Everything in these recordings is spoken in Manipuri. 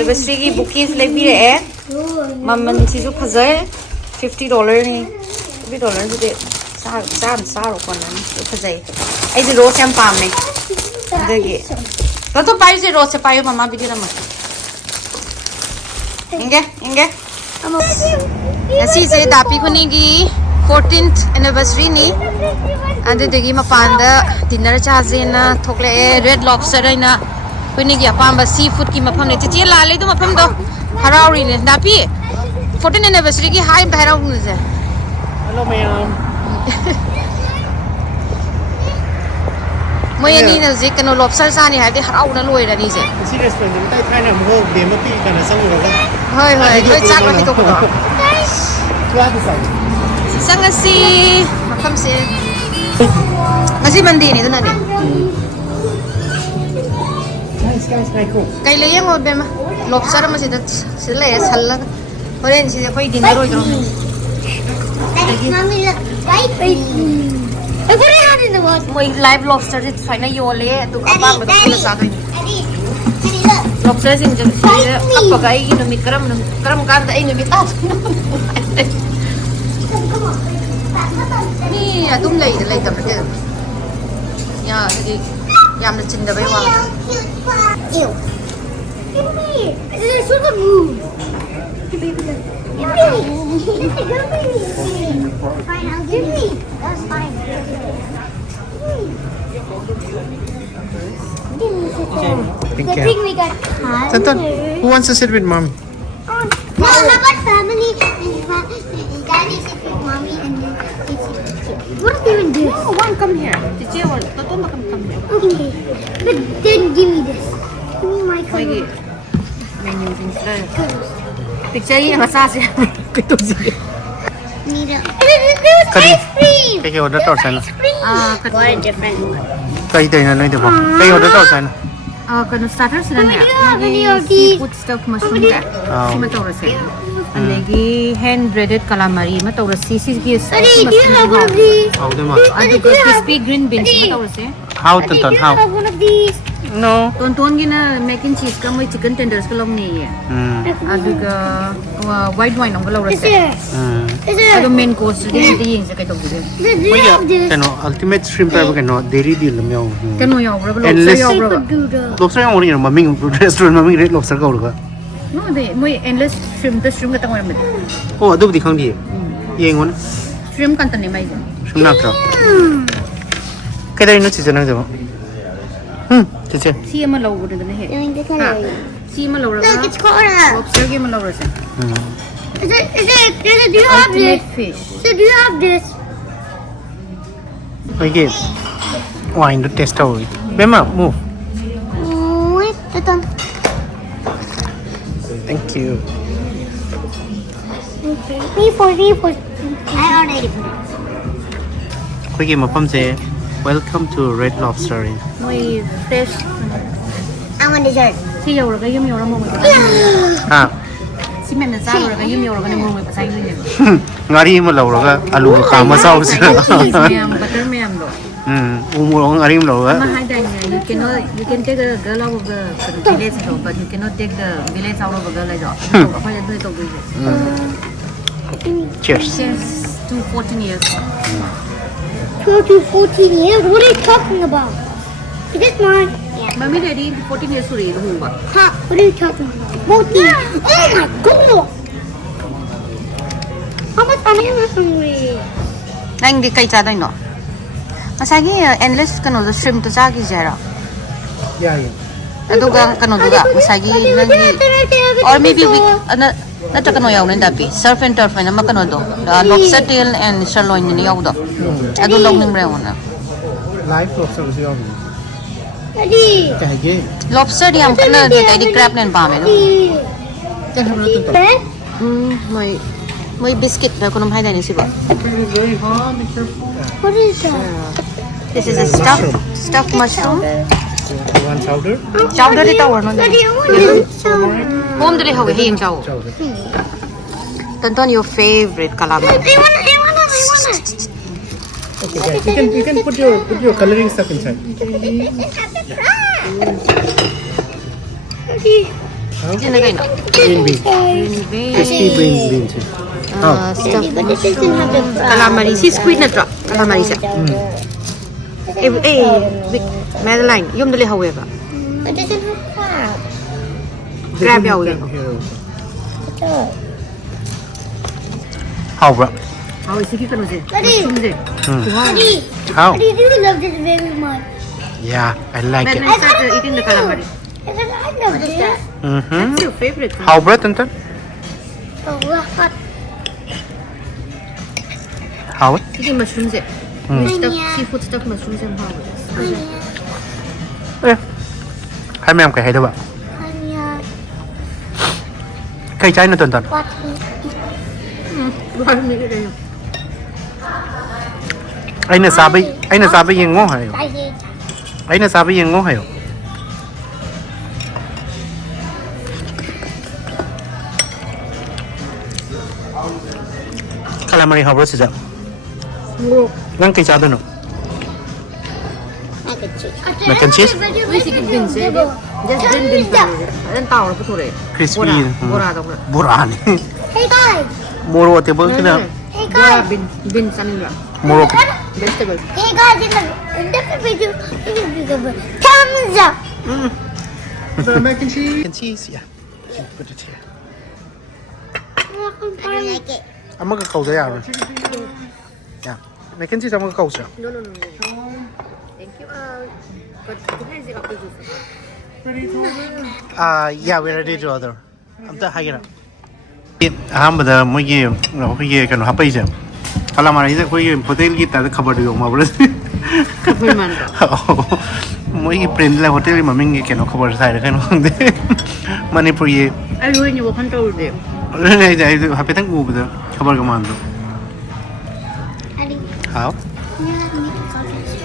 anniversary ki bouquets le bi re maman si ju phajai $50 ni $50 de sa ro kon ni phajai ai ji rose am pam me dagi to pai ji rose pai mama bi dira ma inge asi se dapi khuni gi 14th anniversary ni adudagi mapanda dinner chajena thokle red lobster aina khuni gi apamba seafood ki mafam ne chichi la le du mafam do harauri ne dapi 14th anniversary ki hi bhairau nu je hello ma'am moi ani na je kano lobster sa ni ha de harau na loi ra ni je si restaurant ni tai thai na mo de ma pi kana sang ro ga hoi loi chak ma mi to ko do twa di sai sangasi mafam se masih mandi ni tu nani sky ko kai le yang obe ma lobster masih dah sila ya salah orang sih kau ini dinner roy dong Mommy, look, right, right. I put it out in the water. moi live lobster itu fine yole tu apa betul satu ini Daddy, look. lobster sih jadi apa kaya ini numit keram kan tak ini numit tas ni atum lay tak betul ya jadi yang nak cinta bayi wang Ew. Give me. This is super move. Give me. Fine, I'll give me. That's fine. Thank Good you. thing we got Tantan, who wants to sit with mommy? No, how about family? Daddy sit with mommy and then they sit with you. What if even this? no one come here cici or toto come here Okay. But then give me this. Give me my lagi color. menu things lah picture yang asal sih itu sih Need a. There's Kadi. ice cream. Kaya order to sana. What a different one. Kaya dai na noi de ba. Kaya order to sana. kano starters na Do you have any of these? seafood stuffed mushroom ka si matawrase andagi hand breaded calamari matawrase si Daddy, do you have one of these? How de ma? aduga crispy green beans matawrase How Daddy, Tantan do you how? have one of these? No. ton gina mac and cheese ka moi chicken tenders ka long ni aduga white wine ang Is galawrase there? Is there? adu main course din din sa kay tawdide Do you have this? Kano ultimate shrimp type kano dairy deal lam yaw. kano yawra ba Endless. lobster yawra ba Doodle. Lobster yang ori maming restaurant maming red lobster ka ora. no de moi endless shrimp the shrimp ka tangwa mit Oh, adu di khang di. Yeng won. shrimp kan tan ni mai Shrimp na tra. Kaya dai no chi janang jabo. Chiche. si ma law gudu ne he Doing the color. si ma law ra Look, it's Cora. lobster ki ma law ra se Is it, do you have this? ultimate fish So do you have this? Okay. Wine to test out. Bema, move. Wait, ito. Thank you. Okay. Me for. I already put it. Okay, mapam se. Welcome to Red Lobster. moi fresh I want dessert. si yawra ka yum yawra mo mo Ha. si men na sa yawra ka yum yawra ka ni mo mo pa sa ni Ngari mo law ra alu ka ma saw cheese sa. mayam butter mayam do Umurong ngari mo law. ma hai dai you can take a girl out of the village do but you cannot take the village out of a girl do apa ya do to do Cheers. since 14 years 12 to 14 years? What are you talking about? Is this mine? Yeah. mami daddy 14 years suri ho ba Huh? What are you talking about? 14. Oh my god! How much money am I hungry? nang di kai cha dai no masagi endless kano the shrimp to cha gi jara Yeah, yeah. aduga kano duga masagi nangi or maybe we nata kano yaw nanda pi surf and turf na makano do lobster tail and sirloin ni yaw do adu long ning bre ona Live lobster kasi yaw. Daddy! Kaya ge. lobster di am kana di kai di crab nen pa me do Kaya hablo to to. Ben? moi biscuit da konom hai da ni siba Very hard, be careful. What is that? this is a stuffed mushroom You want chowder? chowder di tawar no Daddy, I want this. home dili ho hi chow Chowder. tonton your favorite calamari I wanna. Okay, guys. You can put your coloring stuff inside. Daddy. Yan na kayo na. Green bean. Green bean. Crispy green beans. Stuffed But this doesn't have the calamari. Si squid na to. Calamari siya. Wait. Madeline, yung dali hawi ba? It doesn't have crab. Crab yaw yun. How, bro? Hawi, sige ka na siya. Daddy. Daddy. How? Daddy, do you love this very much? Yeah, I like it. Madeline started eating the calamari. I said, I love this. That's your favorite food. How, bro, Tantan? Oh, what? How? Sige, mushrooms eh. Stuff, seafood stuff, mushrooms and hawi. Ê, hai mẹ em kể hay đâu ạ? Anya, Cây trái nó tuần tuần. what? Anh là sao bây giờ ngó hay? I did. Anh là sao bây giờ ngó hay? Calamari how was it? Nang cây trái đâu? Mac and cheese? Uy, sige, beans eh. Just green beans pa rin. Anong tawag na po ture? Crispy. Bora daw ko. Burani. Hey guys. Moro table kina. Hey Bora guys. beans ano nila? Moro. Vegetable. Hey guys, in the video, thumbs up. Mac and cheese. And cheese, yeah. Put it here. I like it. I'm gonna go there. Yeah. Mac and cheese I'm gonna go there. No. Thank you. But depends if ako juice. Yeah, we're ready to order. I'm the higher. 아무도 뭐지? 그게 그냥 하빠이죠. 칼라마리 이제 거기 호텔 기타 커버도 용 마블. Kapulman. 뭐이 프렌들라 호텔이 마밍게 그냥 커버 사이드 그냥 근데 마니푸리 Ay, yun yung wakan tawag eh. 네 이제 하피 탕 우부도 커버 그만도. Daddy, How? you let me to college.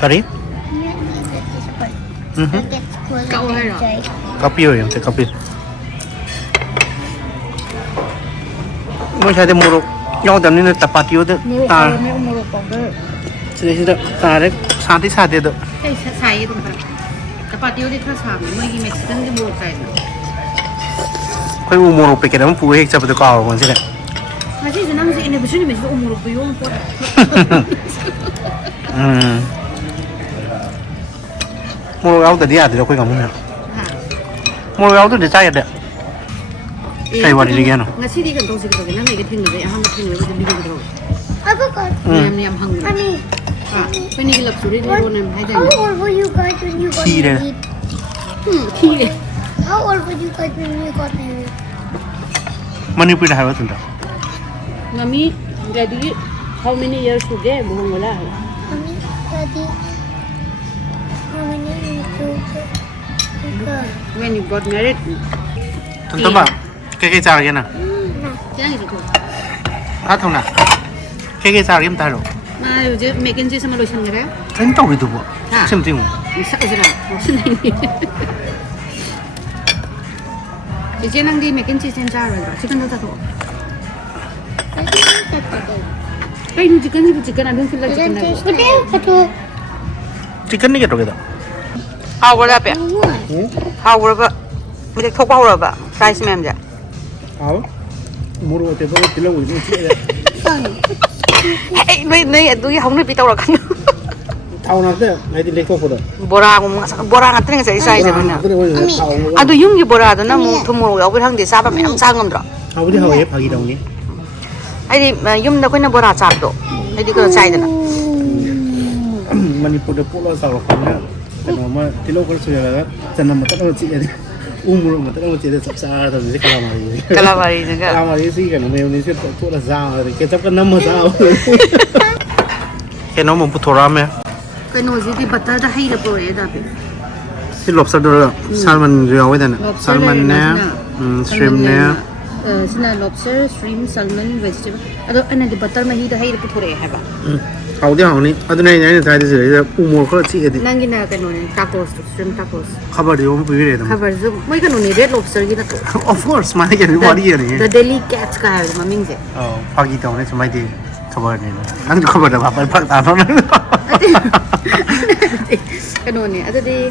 Sorry? You let me to this one. Mhm. Look at school. Ikaw, and Hera. enjoy. 커피요, 제 커피. 뭐 사대 모로 여기다는 따파티오도 다 Muro powder. 진짜 다래 사대도 Ay, sasayi itong parang. Dapat yun dito sa amin. May Mexican din muro tayo. 거의 우모로 뺏게 되면 부획 잡아도 까워 건지네. Kasi sa nang sa inibisyon ni Messi, umuro ko yung po. 모로 아우도 네 아들 거기 가면 모로 아우도 내 짜야 돼. Kay wari rin yan. Nga sidi kan tong sige to na may giting ni ahang giting ni ko bibig ko. I forgot. Niyam hang. Honey, Pinigilap suri ni ro nem hay how old were you guys when you got Kire. married? Kire. How old were you guys when you got married? Manipur na hawa tunda. Ngami jadi how many years suge buhong wala. Honey, Daddy, how many years you got? When you got married. Tunda ba? Kay jar yan na. Kaya ito ko. Atong na. Kay jar yam taro. Na 요즘 맥앤치 sama lotion kare. Kan tau itu bu. Simting. Isa isra. Lotion ni. 이제 낭디 맥앤치 센자로 chicken 도 다 더. Ay, no chicken ni chicken I don't feel like chicken. Chicken ni gitu gitu. 好过了呗，好过了吧？我得偷饱了吧？啥意思没得？ How? Moro table tilo wi ni chi. Hey, nơi tôi không được bị tao rồi kan. Tao na te, nai di leko fodo. Bora nga tring sa isa isa na. Ado yung bora do na mo tumo yaw hang di sa ba may ang sangam dro. How di hawe phagi dong ni. Ay di yung na ko na bora chap do. Ay di ko sa ida na. Manipur de pulo sa ro khana. Kano ma tilo ko su ya chanam mata ko chi ya. Umur mata ko chi de sab sa da ni calamari. Calamari nga. Calamari si kan me ni se to la za ke chap kan nam ma sa. Ke no mo putora me. Kano si di butter da hay la po eh da pe. Si lobster do salmon yo we dan. Salmon na shrimp na. Sina lobster, shrimp, salmon, vegetable. Ado ana di butter ma hi da hay la po thore hai ba. How di hang ni adu nei nei sai de se umur ko chi de. Nang gina kano ni tacos, shrimp tacos. Khabar yo mo pi re da. Cover zo moi kano ni red lobster gina to. Of course mane ke wari ni. The deli cats ka hai ma ming je. Oh, phagi dong ni samai di khabar ni. Ang khabar da pa phak ta no. Kano ni ado di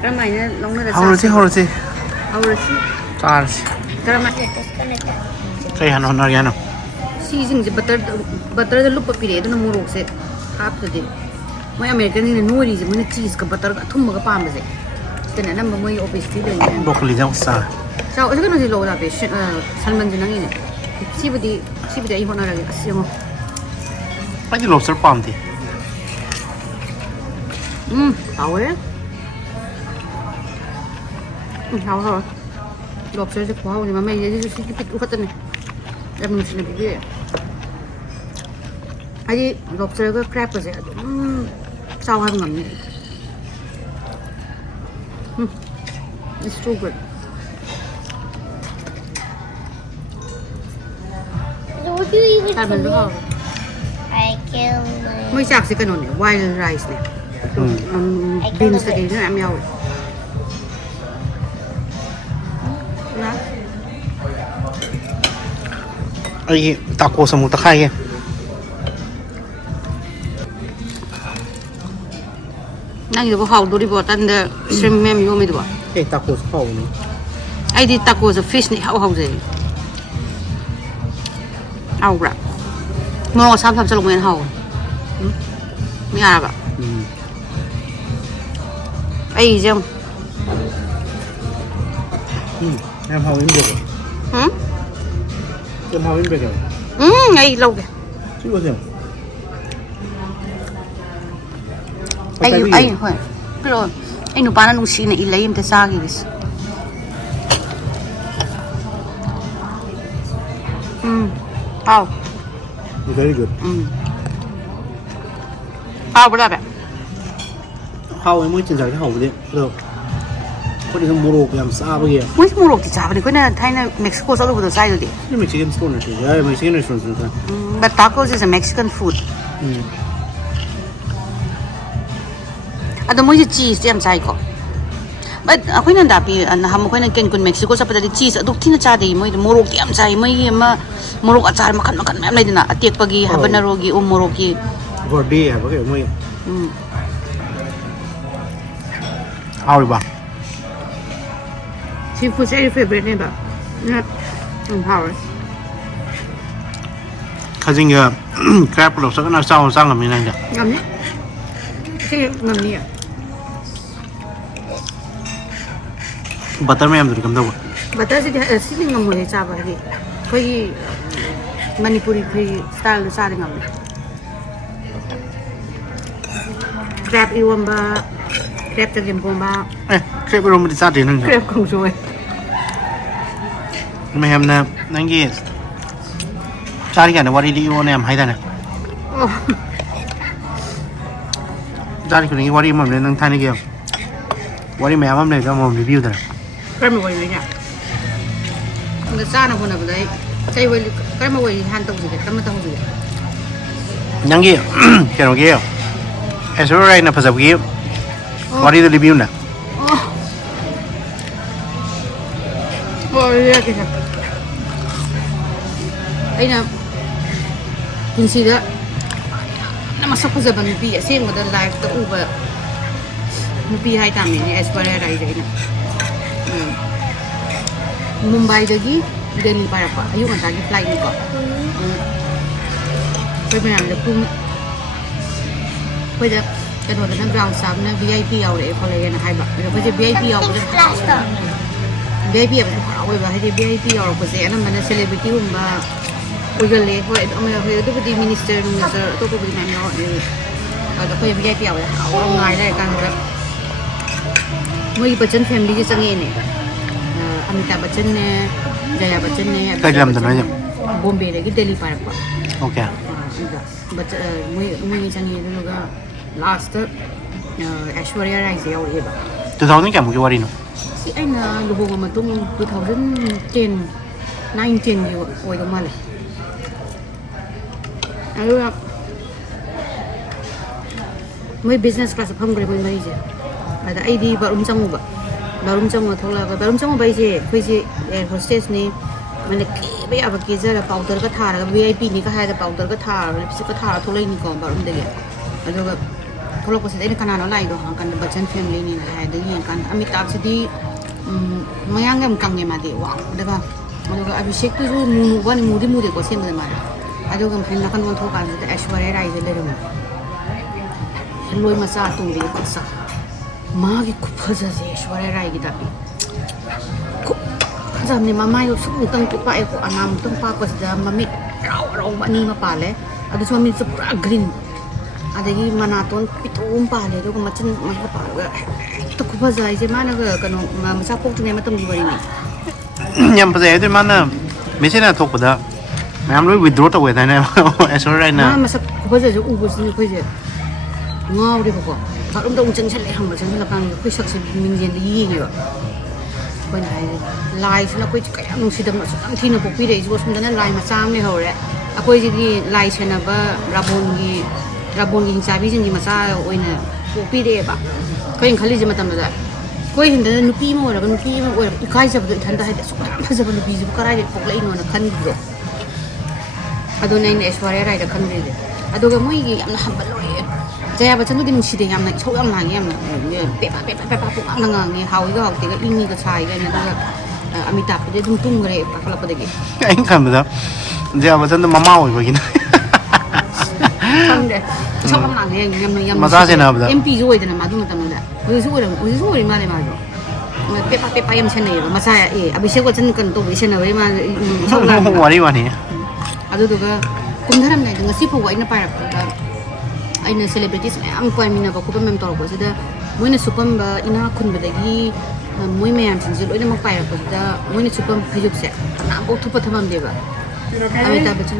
ramai na long na How ro chi How Stars. Karama. Kaya ano na yan. Seasoning se butter the lupa pire do mo rok se hap de. Mo American ni no ri se mo cheese ka butter ka thum ka pam se. Tena na mo yo obesity le. Broccoli jang sa. Sa o se no se lo da be salmon de nang ni. Sibudi ai hona ra asyo. Pagi lobster pam ti. Power. How lobster se ko ni mama ye je si pit u khatane. Em mình xin được cái gì lobster cái crab rồi sao hay ngầm này it's so good What do you even ăn mình đúng không I kill mới chắc sẽ cái nồi này wild rice này beans cái nó ăn nhau Ay, taco sa muta kaya. Nang ido how do report and the shrimp mem yo me do Eh, taco sa pao ni. ai di taco the fish ni how je how ra mo sam sam sa long men how mi ara ba ai jam Em hao in được. Em hao in được rồi. ai lâu kìa Chứ bao giờ? ai hỏi rồi anh nó bán nó xí này lấy em thấy sao kì how Very good. how bữa nào Hao em mới chân giải cái hậu đấy. Được. Có đi mua đồ làm sao bây giờ? mới mua đồ thì chả vậy, cái này thay là Mexico sao được sai rồi đi. Ini Mexican store nanti. Ya, Mexican restaurant nanti. But tacos is a Mexican food. Ada mo yung cheese yang sai ko. But ako yung nandapi, hamo ko yung nagken Mexico sa padali cheese. Aduk tinachade mo yung morok yang sai, may morok acar makan may amlay din na atiyak pagi habanerogi o moroki. Gordi ya, pakai mo. Hao ba? Seafood sa favorite niya ba? Not how. Kasi nga crab lobster na sao sang kami nang. Ngam niya? Kasi ngam niya. Butter mayam duri kam daw. Butter sili ngam mo niya chaba di. Koi Manipuri koi style sa rin ngam niya. Crab iwan ba? Crab tagim po ba? Crab rom di sa din nang. Crab kong suwe. Mayam na nangi. Cari kan wari di iwan am hai dana. Cari ko ni wari mam nang thani ge. Wari mayam am ne ka mom review dana. Cái mà quay nhá, người xa nào còn ở đấy, cái mà quay han tông gì cái mà tông gì, Nangi, kero ge. Eso right na pasab ge. Wari the review na. Ôi cái này, đây nè, nhìn gì đó, nó mà sắp bây giờ bằng bị xem một lần live tao uber, bị hai tám này, Aspire đây đấy nè. Mumbai dagi Delhi para pa ayun ang tagi flight ni ko pero na pum pwede kan wala ng ground sub na VIP yaw le ko le na hay ba pero pwede VIP yaw VIP yaw ba hay VIP yaw ko se ana man celebrity ba ugal le ko amana ko do pwede minister to ko pwede na yaw ada ko VIP yaw ang ngai le kan mo Bachchan family ji sange ne Amitabh Bachchan ne Jaya Bachchan ne Kaya lam dana niya. Bombay lagi Delhi para pa Okay. but mo ni sange no ga last Aishwarya Rai se yaw ba 2000 kya mo ge wari no. si ai na luhong ma tung 2010 19 yo oi do male ayo mo business class pham gre mo mari je ada ID barum changu ba barum changu thola ba barum changu bai je khoi je air hostess ni mane ke be aba ke jara powder ka thara VIP ni ka ha da powder ka thara lipstick ka thara tholai ni ko barum de ge ado ga tholo ko se dai kana no lai do han kan Bachchan family ni na ha de yen kan Amitabh se di ꯃꯌꯥꯡ ꯌꯥꯝ ꯀꯪꯉꯦ ꯃꯥꯗꯤ ꯋꯥꯡꯗꯒ ꯑꯗꯨꯒ ꯑꯕꯤꯁꯦꯛꯇꯨꯁꯨ ꯃꯨꯕꯅꯤ ꯃꯨꯗꯤ ꯃꯨꯗꯦꯀꯣ ꯁꯦꯝꯕꯗ ꯃꯥꯗꯤ ꯑꯗꯨꯒ ꯅꯥꯀꯟ ꯑꯣꯟꯊꯣꯛꯀꯥꯟꯁꯤꯗ ꯑꯩꯁ꯭ꯋꯥꯔꯌꯥ ꯔꯥꯏꯁꯦ ꯂꯩꯔꯝꯃꯦ ꯍꯦꯜꯂꯣꯏ ꯃꯆꯥ ꯑꯇꯣꯡꯕꯤꯒꯤ ꯃꯆꯥ ꯃꯥꯒꯤ ꯈꯨꯐꯖꯁꯦ ꯑꯩꯁ꯭ꯋꯥꯔꯌꯥ ꯔꯥꯏꯒꯤ ꯇꯥꯏꯞ ꯐꯖꯕꯅꯦ ꯃꯃꯥꯏꯗꯣ ꯁꯨꯛꯃꯨꯛꯇꯪ ꯄꯥꯛꯑꯦꯀꯣ ꯑꯅꯥꯃꯨꯛꯇꯪ ꯄꯥꯛꯄꯁꯤꯗ ꯃꯃꯤꯠ ꯑꯔꯥꯎꯕ ꯑꯅꯤ ꯑꯃ ꯄꯥꯜꯂꯦ ꯑꯗꯨꯁꯨ ꯃꯃꯤꯠꯁꯦ ꯄꯨꯔꯥ ꯒ꯭ꯔꯤꯟ ꯑꯗꯒꯤ ꯃꯅꯥꯇꯣꯟ ꯄꯤꯊꯣꯛ ꯑꯃ ꯄꯥꯜꯂꯦ ꯑꯗꯨꯒ ꯃꯆꯤꯟ ꯃꯥꯏꯒ ꯄꯥꯜꯂꯒ ꯍꯦꯛꯇ ꯈꯨꯐꯖ ꯍꯥꯏꯁꯦ ꯃꯥꯅꯒ ꯀꯩꯅꯣ ꯃꯆꯥ ꯄꯣꯛꯇ꯭ꯔꯤꯉꯩ ꯃꯇꯝꯒꯤ ꯋꯥꯔꯤꯅꯤ ꯌꯥꯝ ꯐꯖꯩ ꯑꯗꯨ ꯃꯥꯅ ꯃꯦꯁꯦꯖ ꯊꯣꯛꯄꯗ ꯃꯌꯥꯝ ꯂꯣꯏ ꯋꯤꯗ꯭ꯔꯣ ꯇꯧꯋꯦꯗꯥꯏꯅꯦ ꯑꯦꯁꯣꯔꯥꯏꯅ ꯃꯥ ꯃꯁꯛ ꯈꯨꯐꯖꯁꯦ ꯎꯕꯁꯤꯅ ꯑꯩꯈꯣꯏꯁꯦ ꯉꯥꯎꯔꯦꯕꯀꯣ ꯀꯔꯣꯝꯗ ꯑꯃꯨꯛ ꯆꯪꯁꯜꯂꯦ ꯍꯪꯕ ꯆꯪꯁꯜꯂꯀꯥꯟꯗ ꯑꯩꯈꯣꯏ ꯁꯛꯁꯦ ꯃꯤꯡꯖꯦꯜꯗ ꯌꯦꯡꯉꯦꯕ ꯑꯩꯈꯣꯏꯅ ꯍꯥꯏꯁꯦ ꯂꯥꯏꯁꯤꯅ ꯑꯩꯈꯣꯏꯁꯦ ꯀꯌꯥꯝ ꯅꯨꯡꯁꯤꯗꯕ ꯑꯁꯨꯛ ꯌꯥꯝ ꯊꯤꯅ ꯄꯣꯛꯄꯤꯔꯛꯏꯁꯤꯕꯣ ꯁꯣꯝꯗꯅ ꯂꯥꯏ ꯃꯆꯥ ꯑꯃ ꯂꯩꯍꯧꯔꯦ ꯑꯩꯈꯣꯏꯁꯤꯒꯤ ꯂꯥꯏ ꯁꯦꯟꯅꯕ ꯔꯥꯕꯣꯟꯒꯤ ꯍꯤꯡꯆꯥꯕꯤꯁꯤꯡꯒꯤ ꯃꯆꯥ ꯑꯣꯏꯅ ꯄꯣꯛꯄꯤꯔꯛꯑꯦꯕ ꯑꯩꯈꯣꯏꯅ ꯈꯜꯂꯤꯁꯦ ꯃꯇꯝꯗꯨꯗ ꯑꯩꯈꯣꯏ ꯍꯤꯡꯗꯅ ꯅꯨꯄꯤ ꯑꯃ ꯑꯣꯏꯔꯒ ꯏꯀꯥꯏꯖꯕꯗꯣ ꯏꯊꯟꯇ ꯍꯥꯏꯗꯤ ꯑꯁꯨꯛ ꯌꯥꯝ ꯐꯖꯕ ꯅꯨꯄꯤꯁꯤꯕꯨ ꯀꯗꯥꯏꯗꯒꯤ ꯄꯣꯛꯂꯛꯏꯅꯣꯅ ꯈꯟꯕꯤꯗ꯭ꯔꯣ ꯑꯗꯨꯅ ꯑꯩꯅ ꯑꯩꯁ꯭ꯋꯥꯔꯌꯥ ꯔꯥꯏꯗ ꯈꯟꯕꯤꯔꯤꯁꯦ ꯑꯗꯨꯒ ꯃꯣꯏꯒꯤ ꯌꯥꯝꯅ ꯍꯝꯕꯜ ꯑꯣꯏꯌꯦ ꯖꯌꯥ ꯕꯆꯟꯗꯨꯗꯤ ꯅꯨꯡꯁꯤꯗꯦ ꯌꯥꯝꯅ ꯏꯁꯧ ꯌꯥꯝ ꯂꯥꯡꯉꯦ ꯌꯥꯝꯅ ꯄꯦꯄꯥ ꯄꯨꯡꯉꯥꯡꯅ ꯉꯥꯡꯉꯦ ꯍꯥꯎꯏꯒ ꯍꯥꯎꯇꯦꯒ ꯏꯪꯉꯤꯒ ꯁꯥꯏꯒꯅ ꯑꯗꯨꯒ ꯑꯃꯤꯇꯥꯕꯗꯤ ꯑꯗꯨꯝ ꯇꯨꯝꯈ꯭ꯔꯦ ꯄꯥꯈꯠꯂꯛꯄꯗꯒꯤ ꯑꯩꯅ ꯈꯟꯕꯗ ꯖꯌꯥ ꯕꯆꯟꯗꯣ ꯃꯃꯥ ꯑꯣꯏꯕꯒꯤꯅ ꯈꯪꯗꯦ ꯏꯁꯧ ꯌꯥꯝ ꯂꯥꯡꯉꯦ ꯌꯥꯝ ꯃꯆꯥ ꯁꯦꯟꯅꯕꯗ ꯑꯦꯝ ꯄꯤꯁꯨ ꯑꯣꯏꯗꯅ ꯃꯥꯗꯨ ꯃꯇꯝꯗꯨꯗ ꯍꯧꯖꯤꯛꯁꯨ ꯑꯣꯏꯔꯤ ꯃꯥꯜꯂꯦ ꯃꯥꯗꯣ ꯄꯦꯄꯥ ꯌꯥꯝ ꯁꯦꯟꯅꯩꯌꯦꯕ ꯃꯆꯥ ꯑꯕꯤꯁꯦꯛ ꯕꯆꯟ ꯀꯩꯅꯣ ꯇꯧꯕꯒꯤ ꯁꯦꯟꯅꯕꯒꯤ ꯃꯥ ꯏꯁꯧ ꯂꯥꯡꯉꯦ ꯋꯥꯅꯤ ꯑꯗꯨꯗꯨꯒ ꯀꯨꯝꯊꯔꯝꯗꯥꯏꯗ ꯉꯁꯤ ꯐꯥꯎꯕ ꯑꯩꯅ ꯄꯥꯏꯔꯛꯄꯗ ꯑꯩꯅ ꯁꯦꯂꯦꯕ꯭ꯔꯤꯇꯤꯁ ꯃꯌꯥꯝ ꯄꯥꯏꯃꯤꯟꯅꯕ ꯈꯣꯠꯄ ꯃꯌꯥꯝ ꯇꯧꯔꯛꯄꯁꯤꯗ ꯃꯣꯏꯅ ꯁꯨꯞꯄꯝꯕ ꯏꯅꯥꯛ ꯈꯨꯟꯕꯗꯒꯤ ꯃꯣꯏ ꯃꯌꯥꯝꯁꯤꯡꯁꯦ ꯂꯣꯏꯅꯃꯛ ꯄꯥꯏꯔꯛꯄꯁꯤꯗ ꯃꯣꯏꯅ ꯁꯨꯞꯄꯝꯕ ꯐꯩꯖꯨꯞꯁꯦ ꯀꯅꯥꯝꯐꯥꯎ ꯊꯨꯞꯄ ꯊꯝꯃꯝꯗꯦꯕ ꯑꯃꯤꯇꯥꯕ ꯕꯆꯟ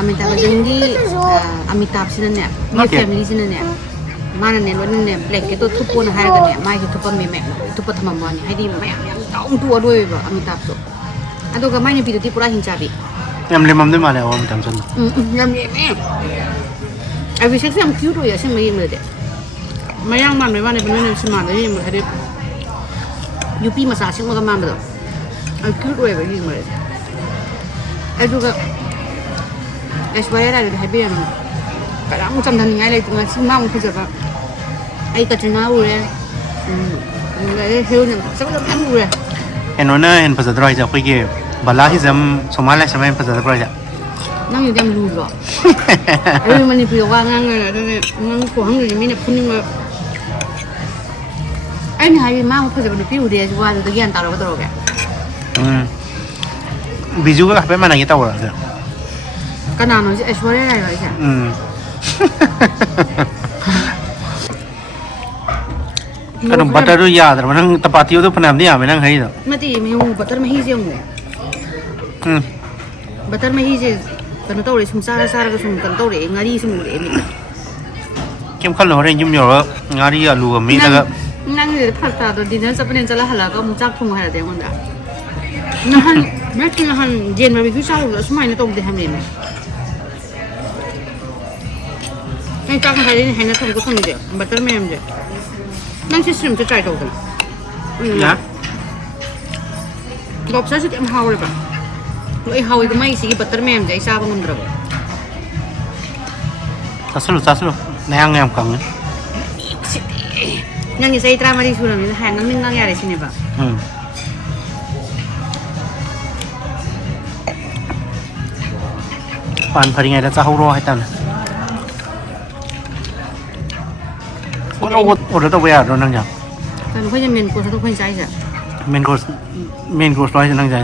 ꯑꯃꯤꯇꯥꯕ ꯕꯆꯟꯒꯤ ꯑꯃꯤꯇꯥꯕꯁꯤꯅꯅꯦ ꯃꯣꯏ ꯐꯦꯃꯤꯂꯤꯁꯤꯅꯅꯦ ꯃꯥꯅꯅꯦ ꯂꯣꯏꯅꯅꯦ ꯕ꯭ꯂꯦꯡꯀꯦꯠꯇꯣ ꯊꯨꯞꯄꯣꯅ ꯍꯥꯏꯔꯒꯅꯦ ꯃꯥꯒꯤ ꯊꯨꯞꯄꯝꯃꯦ ꯃꯌꯥꯝ ꯊꯨꯞꯄ ꯊꯝꯃꯝꯕꯅꯤ ꯍꯥꯏꯗꯤ ꯃꯌꯥꯝ ꯗꯥꯎꯟ ꯇꯨ ꯑꯔꯊ ꯑꯣꯏꯌꯦꯕ ꯑꯃꯤꯇꯥꯕꯁꯨ ꯑꯗꯨꯒ ꯃꯥꯏ ꯅꯨꯄꯤꯗꯨꯗꯤ ꯄꯨꯔꯥ ꯍꯤꯡꯆꯥꯕꯤ ꯌꯥꯝ ꯂꯦꯝꯃꯝꯗꯣꯏ ꯃꯥꯜꯂꯦ ꯑꯋꯥ ꯃꯇꯝꯗ ꯌꯥꯝ ꯂꯦꯝꯃꯦ ꯑꯕꯤꯁꯦꯛꯁꯦ ꯌꯥꯝ ꯀ꯭ꯌꯨꯠ ꯑꯣꯏꯌꯦ ꯑꯁꯦꯡꯕ ꯌꯦꯡꯕꯗꯗꯤ ꯃꯌꯥꯡ ꯃꯥꯟꯕꯩ ꯋꯥꯅꯦꯕ ꯅꯣꯏꯅ ꯁꯤꯃꯥꯗ ꯌꯦꯡꯕꯗ ꯍꯥꯏꯗꯤ ꯅꯨꯄꯤ ꯃꯆꯥ ꯁꯤꯡꯃꯒ ꯃꯥꯟꯕꯗꯣ ꯌꯥꯝ ꯀ꯭ꯌꯨꯠ ꯑꯣꯏꯌꯦꯕ ꯌꯦꯡꯕꯗꯗꯤ ꯑꯗꯨꯒ ꯑꯩꯁ꯭ꯋꯥꯔꯌꯥ ꯔꯥꯏꯗꯗꯤ ꯍꯥꯏꯕꯤꯔꯝꯃꯦ ꯀꯅꯥꯃꯨꯛ ꯆꯝꯊꯅꯤꯡꯉꯥꯏ ꯂꯩꯇꯦ ꯉꯁꯤ ꯃꯥꯃꯨꯛ ꯐꯖꯕ ꯑꯩ ꯀꯇ꯭ꯔꯤꯅꯥ ꯎꯔꯦ ꯍꯦꯔꯣꯏꯟ ꯐꯖꯕ ꯃꯌꯥꯝ ꯎꯔꯦ ꯀꯩꯅꯣꯅ ꯍꯦꯟꯅ ꯐꯖꯗ꯭ꯔꯣ ꯍꯥꯏꯁꯦ ꯑꯩꯈꯣꯏꯒꯤ ꯕꯂꯥ ꯍꯤꯖꯝ ꯁꯣꯃꯥ ꯂꯥꯏꯁ꯭ꯔꯝ ꯍꯦꯟꯅ ꯐꯖꯗꯕ꯭ꯔꯣ ꯍꯥꯏꯁꯦ ꯅꯪꯒꯤꯗꯤ ꯌꯥꯝ ꯂꯨꯗ꯭ꯔꯣ ꯑꯩ ꯃꯅꯤꯄꯨꯔꯤꯗ ꯋꯥ ꯉꯥꯡꯉꯒ ꯑꯗꯨꯅꯦ ꯅꯪ ꯈꯨꯍꯪꯗꯨꯗꯤ ꯃꯤꯅ ꯐꯨꯅꯤꯡꯕ ꯑꯩꯅ ꯍꯥꯏꯗꯤ ꯃꯥꯃꯨꯛ ꯐꯖꯕ ꯅꯨꯄꯤ ꯎꯗꯦ ꯍꯥꯏꯁꯤ ꯋꯥꯗꯨꯗ ꯒ꯭ꯌꯥꯟ ꯇꯥꯔꯒ ꯇꯧꯔꯒꯦ ꯕꯤꯖꯨꯒ ꯍꯥꯏꯐꯦꯠ ꯃꯥꯟꯅꯒꯦ ꯇꯧꯔꯁꯦ ꯀꯅꯥꯅꯣ ꯍꯧꯖꯤꯛ ꯑꯩꯁ꯭ꯋꯥꯔꯌꯥ ꯔꯥꯏꯔꯣ ꯍꯥꯏꯁꯦ ꯀꯩꯅꯣ ꯕꯇꯔꯗꯨ ꯌꯥꯗ꯭ꯔꯕ ꯅꯪ ꯇꯄꯥꯇꯤꯌꯣꯗꯣ ꯐꯅꯌꯥꯝꯗꯤ ꯌꯥꯝꯃꯦ ꯅꯪ ꯍꯩꯗꯣ ꯅꯠꯇꯦ ꯌꯦꯡꯉꯨ ꯕꯇꯔ ꯃꯍꯤꯁꯦ ꯌꯦꯡꯉꯨ ꯕꯇꯔ ꯃꯍꯤꯁꯦ ꯀꯩꯅꯣ ꯇꯧꯔꯦ ꯁꯨꯝ ꯆꯥꯔꯒ ꯁꯨꯝ ꯀꯩꯅꯣ ꯇꯧꯔꯛꯑꯦ ꯉꯥꯔꯤ ꯁꯨꯝ ꯎꯔꯛꯑꯦ ꯃꯤꯠꯇ ꯀꯩꯝ ꯈꯜꯂꯨ ꯍꯣꯔꯦꯟ ꯌꯨꯝ ꯌꯧꯔꯒ ꯉꯥꯔꯤ ꯑꯂꯨꯒ ꯃꯦꯠꯂꯒ ꯅꯪꯁꯤꯗ ꯐꯔꯛ ꯇꯥꯗꯣ ꯗꯤꯅꯔ ꯆꯠꯄꯅꯦꯅ ꯆꯠꯂ ꯍꯜꯂꯛꯑꯒ ꯑꯃꯨꯛ ꯆꯥꯛ ꯊꯣꯡꯉꯨ ꯍꯥꯏꯔꯗꯤ ꯑꯩꯉꯣꯟꯗ ꯅꯍꯥꯟ ꯖꯦꯟ ꯕꯥꯔꯕꯤꯀ꯭ꯌꯨ ꯆꯥꯔꯨꯕꯗꯣ ꯑꯁꯨꯃꯥꯏꯅ ꯇꯧꯗꯦ ꯍꯥꯏꯕꯅꯦ ꯅꯪ ꯆꯥꯛ ꯉꯁꯥꯏꯗꯩ ꯍꯥꯏꯅ ꯊꯝꯃꯤꯁꯦ ꯕꯇꯔ ꯃꯌꯥꯝꯁꯦ ꯅꯪ ꯁꯤ ꯁ꯭ꯔꯤꯝꯁꯦ ꯇ꯭ꯔꯥꯏ ꯇꯧꯗꯅ ꯂꯣꯕꯁꯇꯔꯁꯤꯗꯤ ꯌꯥꯝ ꯍꯥꯎꯔꯦꯕ ꯂꯣꯏ ꯍꯥꯎꯋꯦꯕ ꯃꯥꯒꯤ ꯁꯤꯒꯤ ꯕꯇꯔ ꯃꯌꯥꯝꯁꯦ ꯑꯩ ꯆꯥꯕ ꯉꯝꯗ꯭ꯔꯕ ꯆꯥꯁꯤꯜꯂꯨ ꯅꯌꯥꯡ ꯌꯥꯝ ꯀꯪꯉꯦ ꯅꯪꯒꯤ ꯆꯍꯤ 14 ꯁꯨꯔꯕꯅꯤꯅ ꯍꯥꯏ ꯉꯥꯡ ꯌꯥꯔꯦ ꯁꯤꯅꯦꯕ ꯄꯥꯟ ꯐꯔꯤꯉꯩꯗ ꯆꯥꯍꯧꯔꯣ ꯍꯥꯏꯇꯥꯔꯦ ꯑꯣꯔꯗꯔ ꯇꯧꯕ ꯌꯥꯗ꯭ꯔꯣ ꯅꯪꯁꯦ ꯀꯩꯅꯣ ꯑꯩꯈꯣꯏꯁꯦ ꯃꯦꯟ ꯀꯣꯔꯁꯇꯣ ꯑꯩꯈꯣꯏꯅ ꯆꯥꯏꯁꯦ ꯃꯦꯟ ꯀꯣꯔꯁ ꯍꯥꯏꯁꯦ ꯅꯪꯁꯦ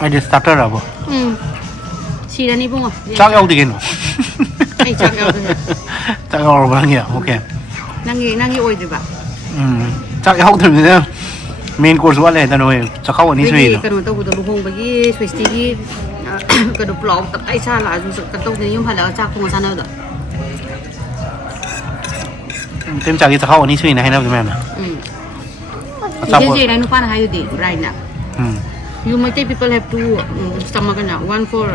ꯍꯥꯏꯗꯤ ꯁ꯭ꯇꯥꯔꯇꯔꯕꯣ ꯁꯤꯔꯅꯤ ꯏꯕꯨꯡꯉꯣ ꯆꯥꯛ ꯌꯥꯎꯗꯦ ꯀꯩꯅꯣ ꯑꯩ ꯆꯥꯛ ꯌꯥꯎꯗꯣꯏꯅꯦ ꯆꯥꯛ ꯌꯥꯎꯔꯕ ꯅꯪꯒꯤ ꯑꯣꯀꯦ ꯅꯪꯒꯤ ꯑꯣꯏꯗ꯭ꯔꯤꯕ ꯆꯥꯛ ꯌꯥꯎꯗ꯭ꯔꯕꯅꯤꯅ ꯃꯦꯟ ꯀꯣꯔꯁ ꯋꯥꯠꯂꯦ ꯍꯥꯏꯗꯅ ꯅꯣꯏ ꯆꯥꯛꯈꯥꯎ ꯑꯅꯤ ꯑꯩꯈꯣꯏꯒꯤ ꯁꯨꯏꯗꯣ ꯀꯩꯅꯣ ꯇꯧꯕꯗꯣ ꯂꯨꯍꯣꯡꯕꯒꯤ ꯁ꯭ꯋꯦꯁꯇꯤꯒꯤ ꯀꯩꯅꯣ ꯄ꯭ꯂꯥꯎ ꯇꯞꯇꯥꯏ ꯆꯥ ꯂꯥꯛꯑꯁꯨ ꯀꯩꯅꯣ ꯇꯧꯗꯅ ꯌꯨꯝ ꯍꯜꯂꯒ ꯆꯥꯛ ꯊꯣꯡꯉ ꯆꯥꯅꯕꯗꯣ ꯇꯦꯝ ꯆꯥꯒꯤ ꯆꯥꯛꯈꯥꯎ ꯑꯅꯤ ꯁꯨꯏꯅ ꯍꯥꯏꯅꯕꯗꯣ ꯃꯌꯥꯝꯅ ꯏꯆꯦ ꯅꯨꯄꯥꯅ ꯍꯥꯏꯗꯨꯗꯤ ꯕ꯭ꯔꯥꯏꯠꯅ You Maitai people have to stomach na one for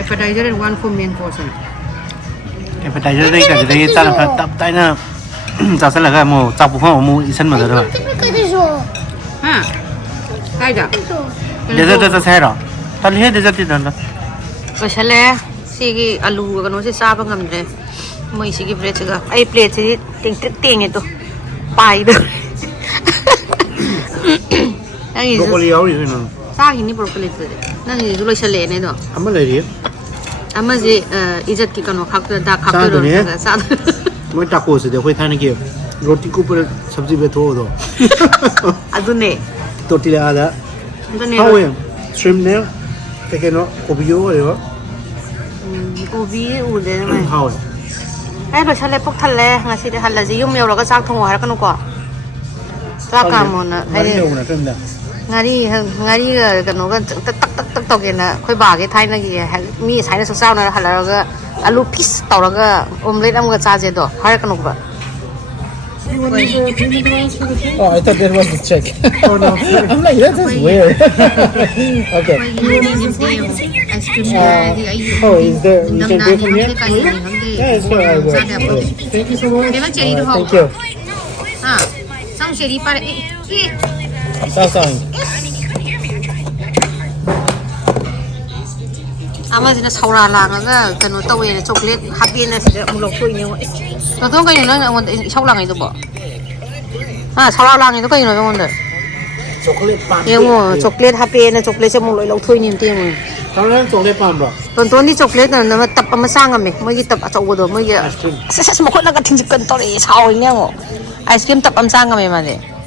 appetizer and one for main course. appetizer dai ka dai ta na tap tai na cha sa la ga mo cha pu phang mo isan ma da Ha kai da dessert ta sai ra ta le dessert ti dan da Pasale sigi alu ga no se sa ba ngamdre moi sigi plate ga ai plate si ting ting to 빠이드. 아니, 브로콜리 야우리는 싸기니 브로콜리들. 나는 이거 로셜레네도. 한번 내리. 아마지 이제기 간호 각도 다 싸드네. 각도로 싸. 뭐 타코스 데 회타는 게 로티 쿠퍼 सब्जी में थोड़ो 아두네. tortillada 아두네. 하오에 shrimp ne pequeño obvioเลย 고비 우데. 하오에 에 로셜레 폭 탈래. ngasi 할라지 유명로가 싹 통화 할 거는 거. 싹가면은 아니 오늘 좀다 ngari kanoga tak togena khoi ba ge thaina gi mi saina so sauna halaga alu piece tawraga omelette amga chaje do har kanu ba Oh, I thought that was the check. Oh no. I'm like, that is weird. Okay. Oh, is there? You can go from here? Yeah, it's fine. I'll go. Thank you so much. Thank you. sang sheri pare Sasang. 아마지나 사우라랑가 그노 떠웨 초콜릿 하비나 시데 물럭 토이네 너도 그냥 너 사우랑이도 뭐 아, 사우랑이도 그냥 너 오늘 Chocolate pan. 예모 초콜릿 하비나 초콜릿 물럭 럭 토이님 때문 Kalian chocolate pan ba? 돈돈이 초콜릿은 너무 답 한번 상하면 뭐기 답 저거도 뭐기 세세스 먹고 나가 ting직건 또리 사오이냐고 아이스크림 답 한번 상하면 말이야